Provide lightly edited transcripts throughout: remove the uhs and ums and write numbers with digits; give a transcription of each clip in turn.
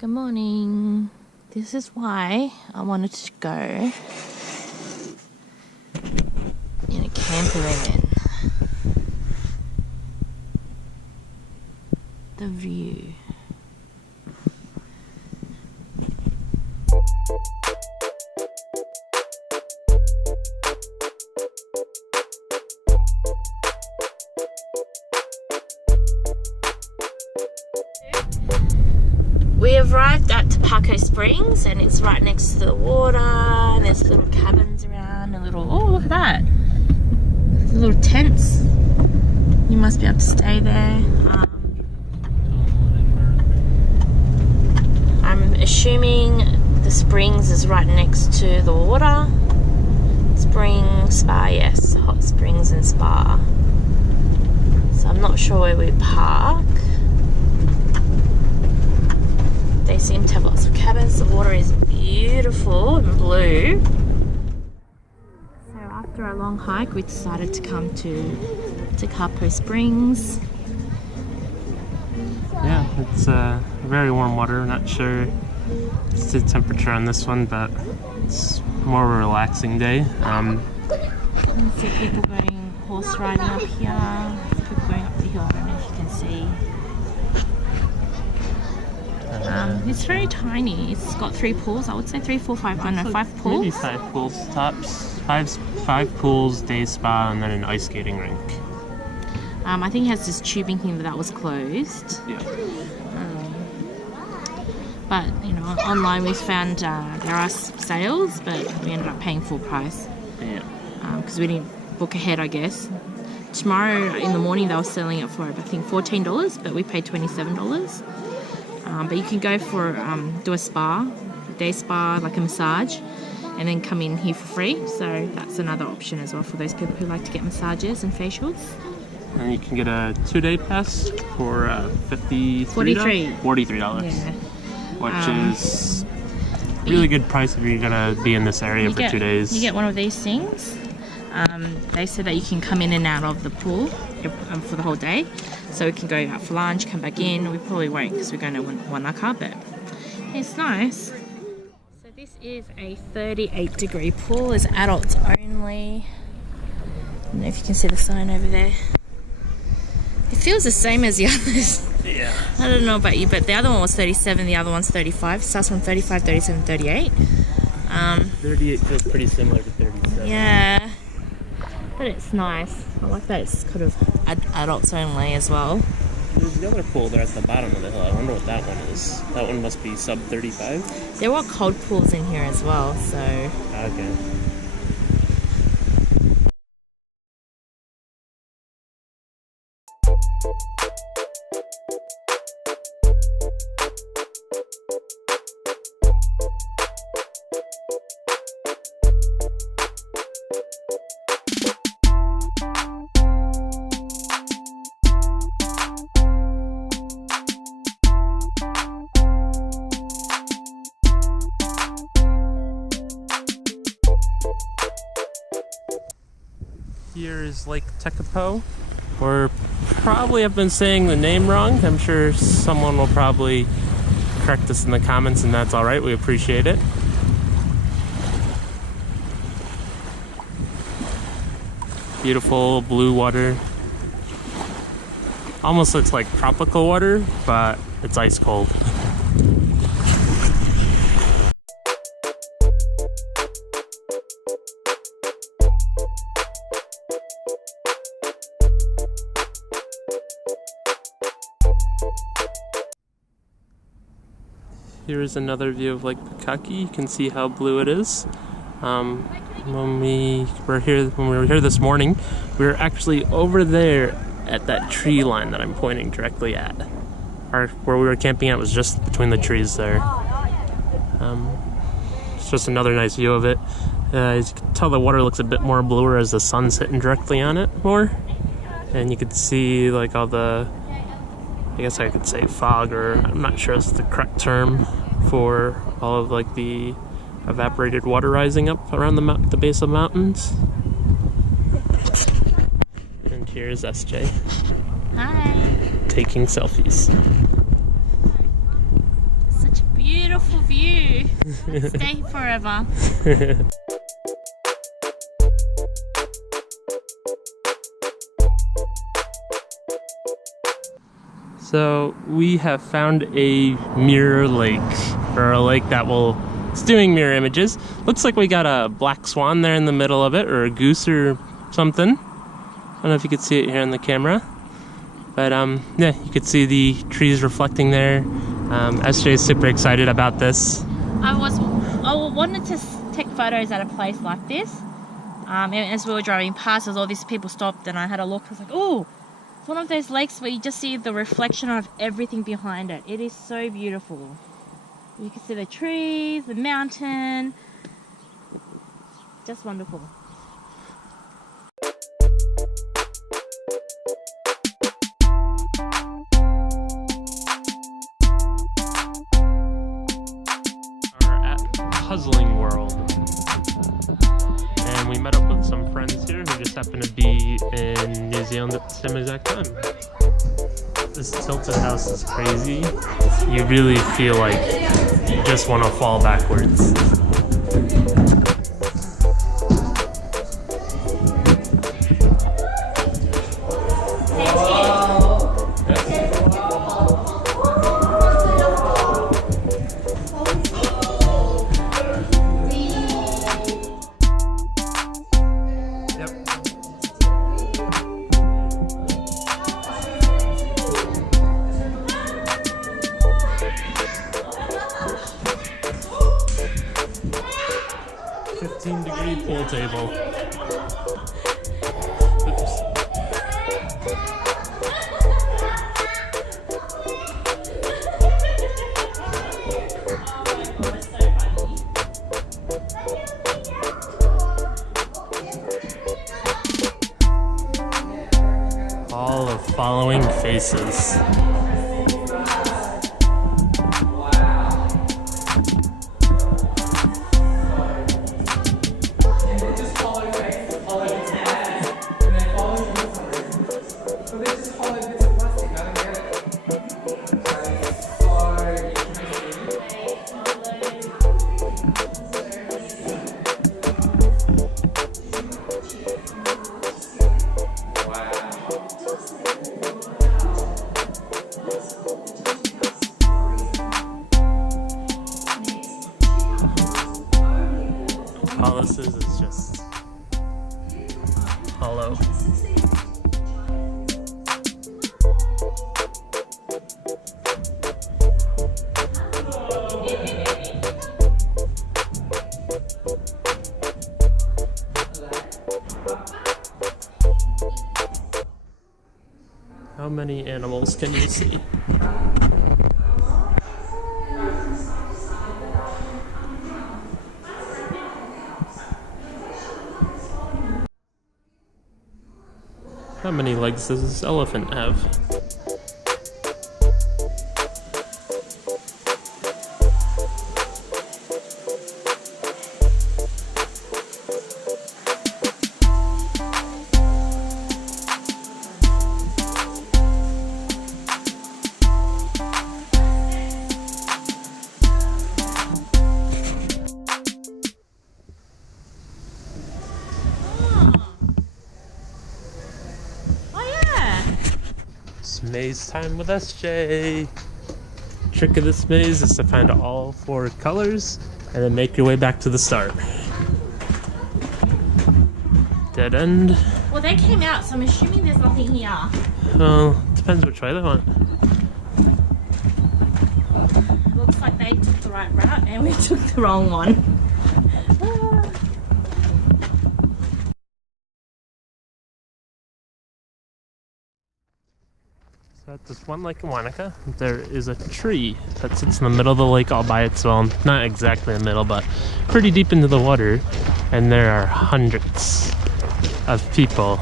Good morning. This is why I wanted to go in a campervan. The view. We arrived at Tekapo Springs and it's right next to the water, and there's little cabins around and little, oh look at that, little tents. You must be able to stay there. I'm assuming the springs is right next to the water. Spring spa, yes, hot springs and spa. So I'm not sure where we park. They seem to have lots of cabins. The water is beautiful and blue. So after a long hike, we decided to come to Tekapo Springs. Yeah, it's very warm water. Not sure it's the temperature on this one, but it's more of a relaxing day. You can see people going horse riding up here. People going up the hill. I don't know if you can see. It's very tiny. It's got 3 pools. I would say 3, 4, 5. I don't know, 5 pools. Maybe 5 pools tops. 5 pools, day spa, and then an ice skating rink. I think it has this tubing thing that was closed. Yeah. But you know, online we found there are sales, but we ended up paying full price. Yeah. Because we didn't book ahead, I guess. Tomorrow in the morning they were selling it for I think $14, but we paid $27. But you can go for do a spa, day spa, like a massage, and then come in here for free. So that's another option as well for those people who like to get massages and facials. And you can get a 2-day pass for $43. Yeah. Which is really good price if you're gonna be in this area for 2 days. You get one of these things. They said that you can come in and out of the pool for the whole day. So we can go out for lunch, come back in. We probably won't because we're going to Wanaka, but it's nice. So this is a 38-degree pool. It's adults only. I don't know if you can see the sign over there. It feels the same as the others. Yeah. I don't know about you, but the other one was 37, the other one's 35. It starts from 35, 37, 38. 38 feels pretty similar to 37. Yeah. But it's nice. I like that it's kind of adults only as well. There's the other pool there at the bottom of the hill. I wonder what that one is. That one must be sub 35. There were cold pools in here as well, so... Okay. Here is Lake Tekapo, or probably I've been saying the name wrong. I'm sure someone will probably correct us in the comments, and that's alright, we appreciate it. Beautiful blue water. Almost looks like tropical water, but it's ice cold. Here is another view of Lake Pukaki. You can see how blue it is. When we were here this morning, we were actually over there at that tree line that I'm pointing directly at. Where we were camping at was just between the trees there. It's just another nice view of it. As you can tell, the water looks a bit more bluer as the sun's hitting directly on it more. And you could see like all the, I guess I could say fog, or I'm not sure it's the correct term for all of like the evaporated water rising up around the base of mountains. And here's SJ. Hi. Taking selfies. Such a beautiful view. Stay forever. So we have found a mirror lake, or a lake that it's doing mirror images. Looks like we got a black swan there in the middle of it, or a goose or something. I don't know if you could see it here on the camera. But yeah, you could see the trees reflecting there. SJ is super excited about this. I wanted to take photos at a place like this. And as we were driving past, as all these people stopped, and I had a look. I was like, oh, it's one of those lakes where you just see the reflection of everything behind it. It is so beautiful. You can see the trees, the mountain. Just wonderful. We're at Puzzling World. And we met up with some friends here who just happened to be in New Zealand at the same exact time. This tilted house is crazy. You really feel like you just want to fall backwards. Pool table. Oops. All of following faces. All this is just hollow. How many animals can you see? How many legs does this elephant have? Maze time with SJ. Trick of this maze is to find all 4 colors and then make your way back to the start. Dead end. Well, they came out, so I'm assuming there's nothing here. Well, depends which way they went. Looks like they took the right route and we took the wrong one. At this one lake in Wanaka, there is a tree that sits in the middle of the lake all by itself. Not exactly in the middle, but pretty deep into the water. And there are hundreds of people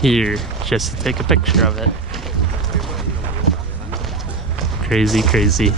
here just to take a picture of it. Crazy, crazy.